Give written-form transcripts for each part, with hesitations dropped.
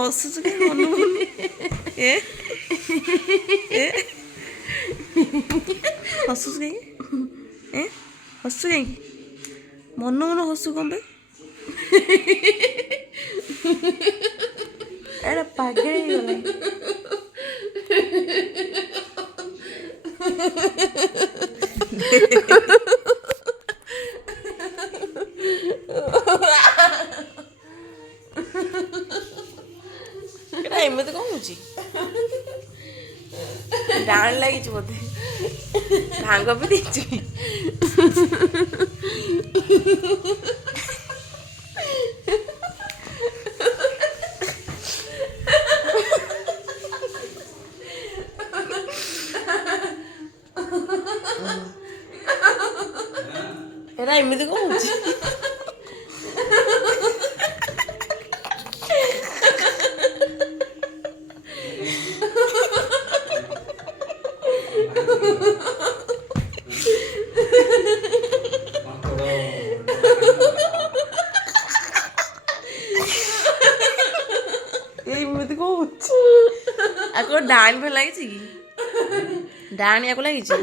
ହସୁଛୁ କାଇଁ ମନୁ ମନୁ ଏ ଏ ହସୁଛୁ କାହିଁକି ଏ ହସୁଛୁ କାହିଁକି ମନ ମନ ହସୁ କ'ଣ ପାଇଁ ଏଇଟା ପାଗଳ ହେଇଗଲା ଏଇଟା ଏମିତି କ'ଣ ହେଉଛି ଡାଣ ଲାଗିଛି ବୋଧେ ଭାଙ୍ଗ ବି ଦେଇଛି ଏରା ଏମିତି କ'ଣ ହେଉଛି ଏମିତି କ'ଣ ହେଉଛି ଆକୁ ଡାଣି ଭଲ ଲାଗିଛି କି ଡାଣି ଆକୁ ଲାଗିଛି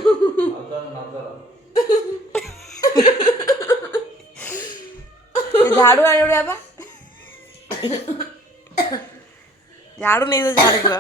ଝାଡ଼ୁ ଆଣି ବା ଝାଡ଼ୁ ନେଇ ଝାଡ଼ୁ ପୁରା